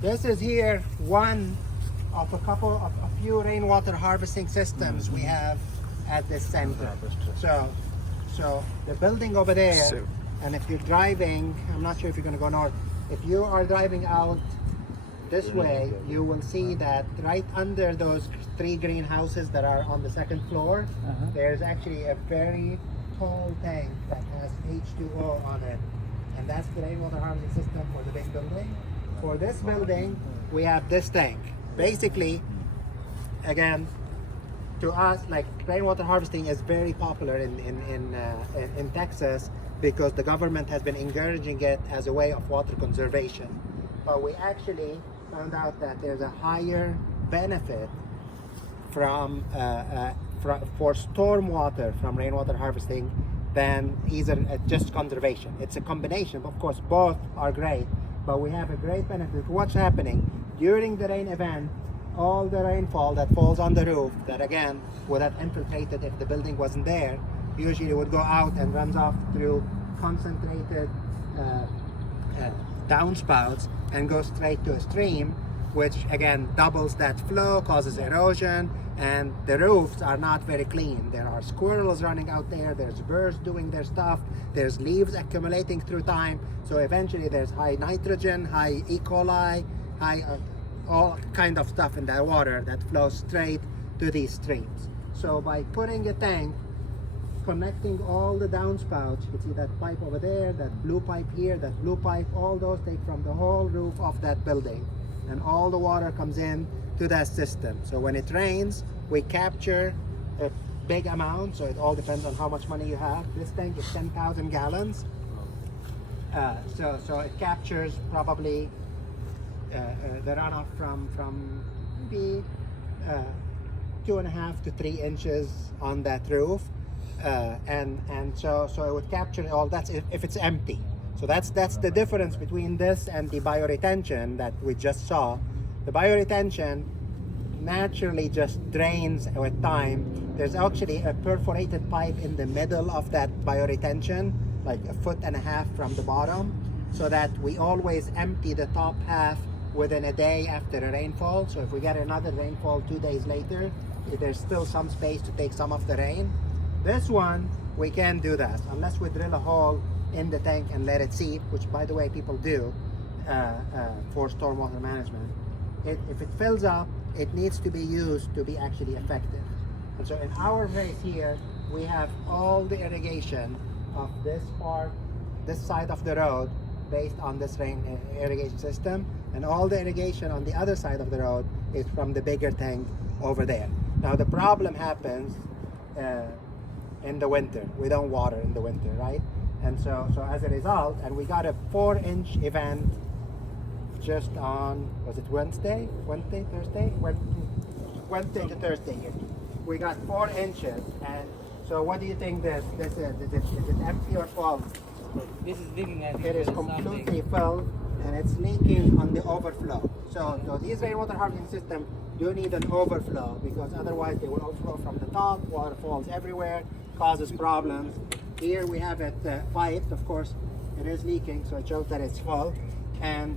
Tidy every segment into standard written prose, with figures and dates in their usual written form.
This is here one of a few rainwater harvesting systems we have at this center. So the building over there, and if you're driving, I'm not sure if you're going to go north. If you are driving out this way, you will see that right under those 3 greenhouses that are on the second floor, there's actually a very tall tank that has H2O on it. And that's the rainwater harvesting system for the big building. For this building, we have this tank. Basically, again, to us, like rainwater harvesting is very popular in Texas because the government has been encouraging it as a way of water conservation. But we actually found out that there's a higher benefit for stormwater from rainwater harvesting than either just conservation. It's a combination. Of course, both are great, but we have a great benefit. What's happening during the rain event? All the rainfall that falls on the roof, that again would have infiltrated if the building wasn't there, usually would go out and runs off through concentrated downspouts and goes straight to a stream, which again doubles that flow, causes erosion, and the roofs are not very clean. There are squirrels running out there, there's birds doing their stuff, there's leaves accumulating through time, so eventually there's high nitrogen, high E. coli, high all kind of stuff in that water that flows straight to these streams. So by putting a tank connecting all the downspouts, you can see that pipe over there, that blue pipe here, that blue pipe, all those take from the whole roof of that building, and all the water comes in to that system. So when it rains, we capture a big amount, so it all depends on how much money you have. This tank is 10,000 gallons. So it captures probably the runoff from maybe 2.5 to 3 inches on that roof, and so it would capture all. That's if it's empty. So that's the difference between this and the bioretention that we just saw. The bioretention naturally just drains with time. There's actually a perforated pipe in the middle of that bioretention, like 1.5 feet from the bottom, so that we always empty the top half within a day after a rainfall. So if we get another rainfall 2 days later, there's still some space to take some of the rain. This one, we can't do that unless we drill a hole in the tank and let it seep, which by the way people do for stormwater management. If it fills up, it needs to be used to be actually effective. And so in our case here, we have all the irrigation of this part, this side of the road, based on this rain irrigation system, and all the irrigation on the other side of the road is from the bigger tank over there. Now the problem happens in the winter. We don't water in the winter, right? And so as a result, and we got a 4-inch event just on, was it Wednesday to Thursday here. We got 4 inches, and so what do you think this is? Is it empty or full? This is leaking. It is completely filled, and it's leaking on the overflow. So these rainwater harvesting systems do need an overflow, because otherwise they will overflow from the top, water falls everywhere, causes problems. Here we have it piped, of course it is leaking, so it shows that it's full, and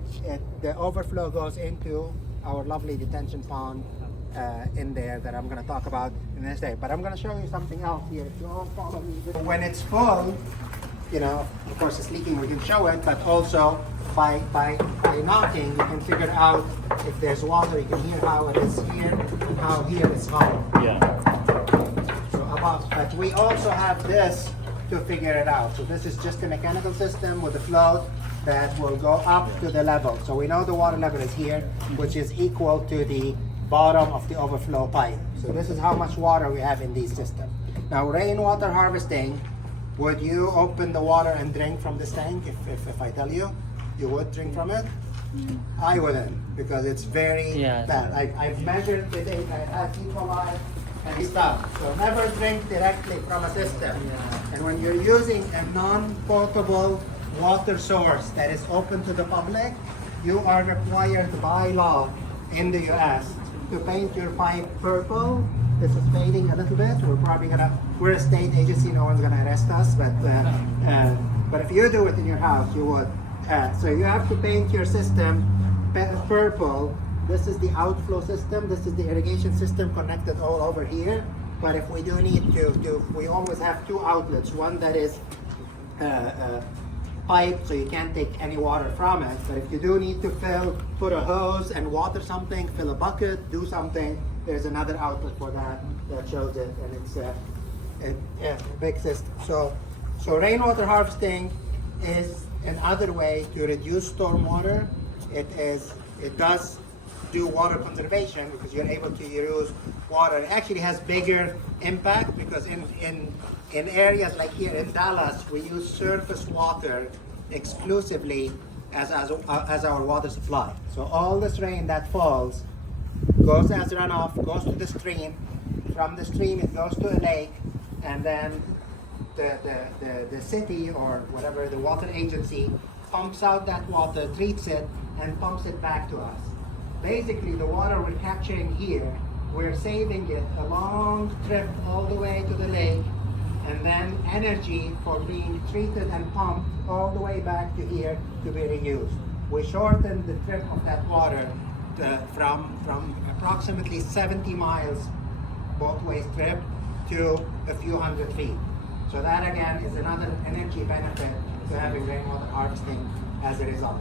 the overflow goes into our lovely detention pond in there that I'm going to talk about in this day. But I'm going to show you something else here. If you all follow me. When it's full, you know, of course it's leaking, we can show it, but also by knocking, you can figure out if there's water. You can hear how it is here and how here it's hollow. Yeah. So above, but we also have this to figure it out. So this is just a mechanical system with a float that will go up to the level. So we know the water level is here, which is equal to the bottom of the overflow pipe. So this is how much water we have in these systems. Now rainwater harvesting, would you open the water and drink from this tank if I tell you? You would drink from it? I wouldn't, because it's very bad. I've measured it, I have E. coli and stuff. So never drink directly from a system. And when you're using a non-potable water source that is open to the public, you are required by law in the US to paint your pipe purple. This is fading a little bit. We're a state agency, no one's gonna arrest us, but if you do it in your house, you would. So you have to paint your system purple, this is the outflow system. This is the irrigation system connected all over here. But if we do need to we always have two outlets. One that is pipe, so you can't take any water from it. But if you do need to put a hose and water something, fill a bucket, do something, there's another outlet for that shows it, and it's a big system. So rainwater harvesting is another way to reduce stormwater. It does do water conservation because you're able to use water. It actually has bigger impact because in areas like here in Dallas, we use surface water exclusively as our water supply. So all this rain that falls goes as runoff, goes to the stream. From the stream, it goes to a lake, and then the city or whatever, the water agency, pumps out that water, treats it, and pumps it back to us. Basically, the water we're capturing here, we're saving it a long trip all the way to the lake, and then energy for being treated and pumped all the way back to here to be reused. We shortened the trip of that water from approximately 70 miles both ways trip to a few hundred feet. So that again is another energy benefit to having rainwater harvesting as a result.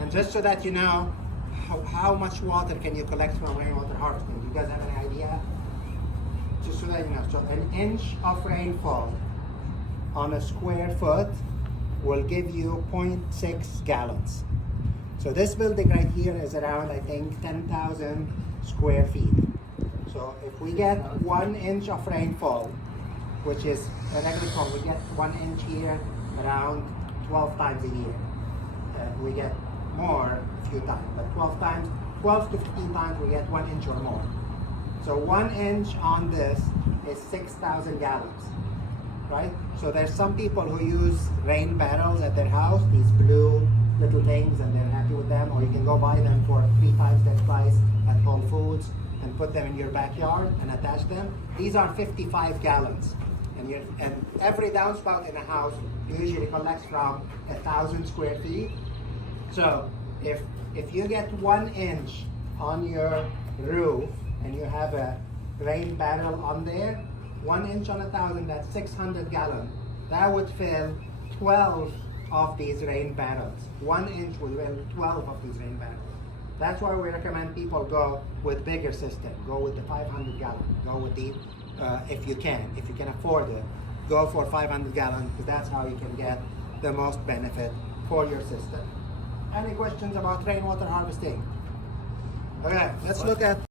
And just so that you know, how much water can you collect from rainwater harvesting? Do you guys have any idea? Just so that you know, so an inch of rainfall on a square foot will give you 0.6 gallons. So this building right here is around, I think, 10,000 square feet. So if we get 1 inch of rainfall, which is a regular call, we get 1 inch here around 12 times a year. We get more a few times, but 12 to 15 times we get 1 inch or more. So 1 inch on this is 6,000 gallons, right? So there's some people who use rain barrels at their house, these blue little things, and they're happy with them, or you can go buy them for 3 times that price at Whole Foods and put them in your backyard and attach them. These are 55 gallons. And every downspout in a house usually collects from 1,000 square feet. So if you get 1 inch on your roof and you have a rain barrel on there, 1 inch on 1,000, that's 600 gallons. That would fill 12 of these rain barrels. 1 inch would fill 12 of these rain barrels. That's why we recommend people go with bigger system. Go with the 500 gallon. Go with the, if you can afford it, go for 500 gallons because that's how you can get the most benefit for your system. Any questions about rainwater harvesting? Okay, let's look at